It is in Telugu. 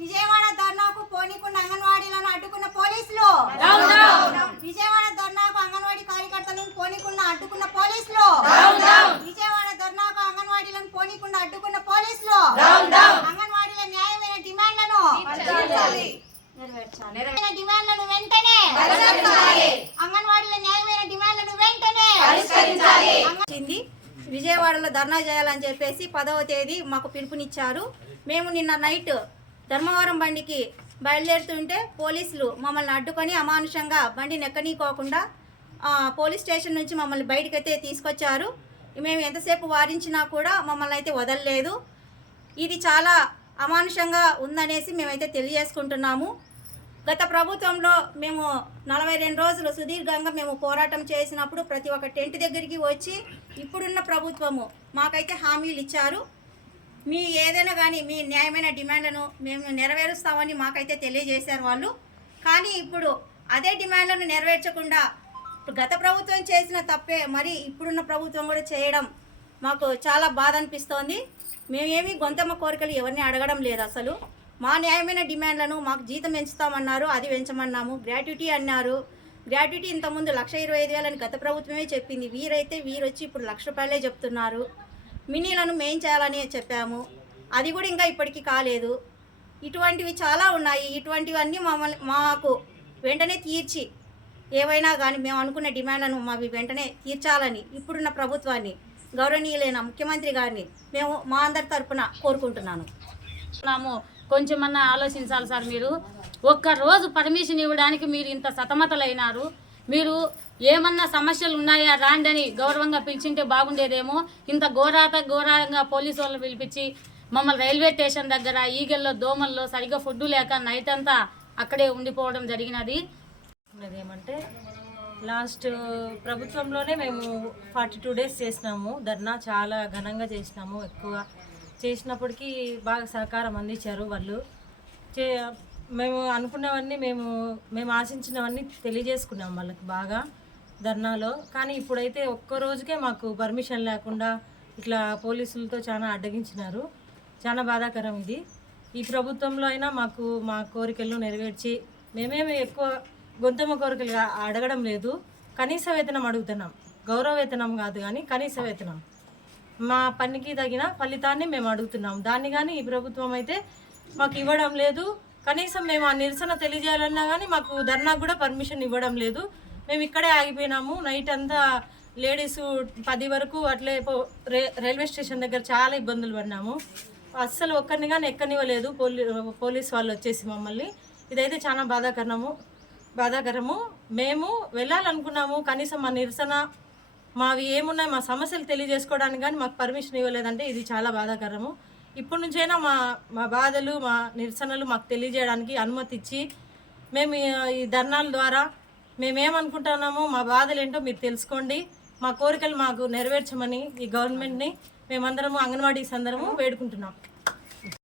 విజయవాడ ధర్నాకు పోనీకున్న అంగన్వాడీలను అడ్డుకున్న పోలీసులు, విజయవాడ ధర్నాకు అంగన్వాడీ కార్యకర్తలను అడ్డుకున్న పోలీసులు, విజయవాడ ధర్నాకు అంగన్వాడీలను అడ్డుకున్న పోలీసులు అంగన్వాడీల న్యాయమైన డిమాండ్లను డిమాండ్లను వెంటనే అంగన్వాడీల న్యాయమైన డిమాండ్లను వెంటనే విజయవాడలో ధర్నా చేయాలని చెప్పేసి 10వ తేదీ మాకు పిలుపునిచ్చారు. మేము నిన్న నైట్ ధర్మవరం బండికి బయలుదేరుతుంటే పోలీసులు మమ్మల్ని అడ్డుకొని అమానుషంగా బండిని ఎక్కనీకోకుండా పోలీస్ స్టేషన్ నుంచి మమ్మల్ని బయటకైతే తీసుకొచ్చారు. మేము ఎంతసేపు వారించినా కూడా మమ్మల్ని అయితే వదలలేదు. ఇది చాలా అమానుషంగా ఉందనేసి మేమైతే తెలియజేసుకుంటున్నాము. గత ప్రభుత్వంలో మేము 42 రోజులు సుదీర్ఘంగా మేము పోరాటం చేసినప్పుడు ప్రతి ఒక్క టెంట్ దగ్గరికి వచ్చి ఇప్పుడున్న ప్రభుత్వము మాకైతే హామీలు ఇచ్చారు. మీ ఏదైనా కానీ మీ న్యాయమైన డిమాండ్లను మేము నెరవేరుస్తామని మాకైతే తెలియజేశారు వాళ్ళు. కానీ ఇప్పుడు అదే డిమాండ్లను నెరవేర్చకుండా గత ప్రభుత్వం చేసిన తప్పే మరి ఇప్పుడున్న ప్రభుత్వం కూడా చేయడం మాకు చాలా బాధ అనిపిస్తోంది. మేమేమి గొంతమ్మ కోరికలు ఎవరిని అడగడం లేదు. అసలు మా న్యాయమైన డిమాండ్లను మాకు జీతం పెంచుతామన్నారు, అది పెంచమన్నాము. గ్రాట్యుటీ అన్నారు. గ్రాట్యుటీ ఇంతకుముందు 1,25,000 అని గత ప్రభుత్వమే చెప్పింది. వీరొచ్చి ఇప్పుడు ₹1,00,000 చెప్తున్నారు. మినీలను మెయిన్ చేయాలని చెప్పాము, అది కూడా ఇంకా ఇప్పటికీ కాలేదు. ఇటువంటివి చాలా ఉన్నాయి. ఇటువంటివన్నీ మాకు వెంటనే తీర్చి ఏవైనా కానీ మేము అనుకున్న డిమాండ్లను మావి వెంటనే తీర్చాలని ఇప్పుడున్న ప్రభుత్వాన్ని గౌరవనీయులైన ముఖ్యమంత్రి గారిని మేము మా అందరి తరపున కోరుకుంటున్నాను. కొంచెమన్నా ఆలోచించాలి సార్. మీరు ఒక్కరోజు పర్మిషన్ ఇవ్వడానికి మీరు ఇంత సతమతలైనారు. మీరు ఏమన్నా సమస్యలు ఉన్నాయా రాండి అని గౌరవంగా పిలిచింటే బాగుండేదేమో. ఇంత ఘోరంగా పోలీసు వాళ్ళు పిలిపించి మమ్మల్ని రైల్వే స్టేషన్ దగ్గర ఈగల్లో దోమల్లో సరిగ్గా ఫుడ్ లేక నైట్ అంతా అక్కడే ఉండిపోవడం జరిగినది. ఏమంటే లాస్ట్ ప్రభుత్వంలోనే మేము 42 డేస్ చేసినాము ధర్నా. చాలా ఘనంగా చేసినాము. ఎక్కువ చేసినప్పటికీ బాగా సహకారం అందించారు వాళ్ళు. మేము అనుకున్నవన్నీ మేము ఆశించినవన్నీ తెలియజేసుకున్నాం వాళ్ళకి బాగా ధర్నాలో. కానీ ఇప్పుడైతే ఒక్క రోజుకే మాకు పర్మిషన్ లేకుండా ఇట్లా పోలీసులతో చాలా అడ్డగించినారు. చాలా బాధాకరం ఇది. ఈ ప్రభుత్వంలో అయినా మాకు మా కోరికలను నెరవేర్చి మేమేమి ఎక్కువ గొంతమ్మ కోరికలు అడగడం లేదు. కనీస వేతనం అడుగుతున్నాం. గౌరవ వేతనం కాదు కానీ కనీస వేతనం, మా పనికి తగిన ఫలితాన్ని మేము అడుగుతున్నాం. దాన్ని కానీ ఈ ప్రభుత్వం అయితే మాకు ఇవ్వడం లేదు. కనీసం మేము ఆ నిరసన తెలియజేయాలన్నా కానీ మాకు ధర్నాకు కూడా పర్మిషన్ ఇవ్వడం లేదు. మేము ఇక్కడే ఆగిపోయినాము. నైట్ అంతా లేడీస్ 10 వరకు అట్లే రైల్వే స్టేషన్ దగ్గర చాలా ఇబ్బందులు పడినాము. అస్సలు ఒక్కరిని కానీ ఎక్కనివ్వలేదు పోలీస్ వాళ్ళు వచ్చేసి మమ్మల్ని. ఇదైతే చాలా బాధాకరము. మేము వెళ్ళాలనుకున్నాము. కనీసం మా నిరసన మావి ఏమున్నాయి మా సమస్యలు తెలియజేసుకోవడానికి కానీ మాకు పర్మిషన్ ఇవ్వలేదంటే ఇది చాలా బాధాకరము. ఇప్పటి నుంచైనా మా బాధలు మా నిరసనలు మాకు తెలియజేయడానికి అనుమతి ఇచ్చి మేము ఈ ధర్నాల ద్వారా మేమేమనుకుంటున్నామో మా బాధలు ఏంటో మీరు తెలుసుకోండి. మా కోరికలు మాకు నెరవేర్చమని ఈ గవర్నమెంట్ని మేమందరము అంగన్వాడీస్ అందరము వేడుకుంటున్నాం.